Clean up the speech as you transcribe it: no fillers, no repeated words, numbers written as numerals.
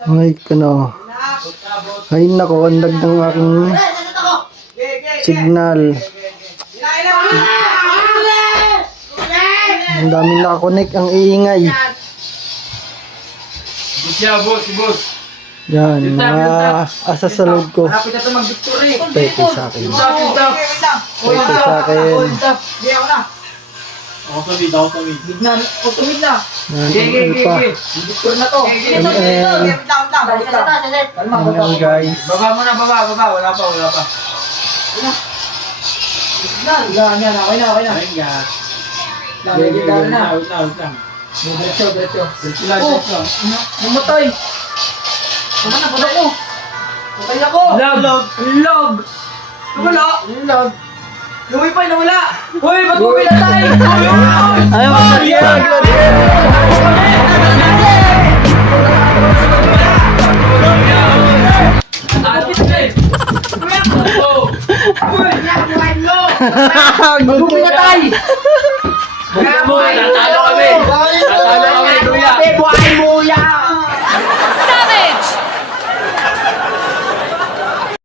Ay, kano. Ay, nako, andag ng aking signal. Ang daming nakakonek, ang iingay. Boss. Yan, mga asa sa loob ko. Malapit na ito mag-victory. Pwede sa akin. Pwede sa akin. Hindi ako na. Ako tumid. Gitna, tumid na. Yan, ano pa. Victory na to. Yan, guys. Baba mo na, baba. Wala pa. Signal. Yan, okay na. Ayun nga. Wait lang. Diretso. Namatay. Patay ako. Log. Nawala. Lumipay, nawala. Uy, ba't mo pinatay? Ay, mag-vlog. Ba't mo pinatay?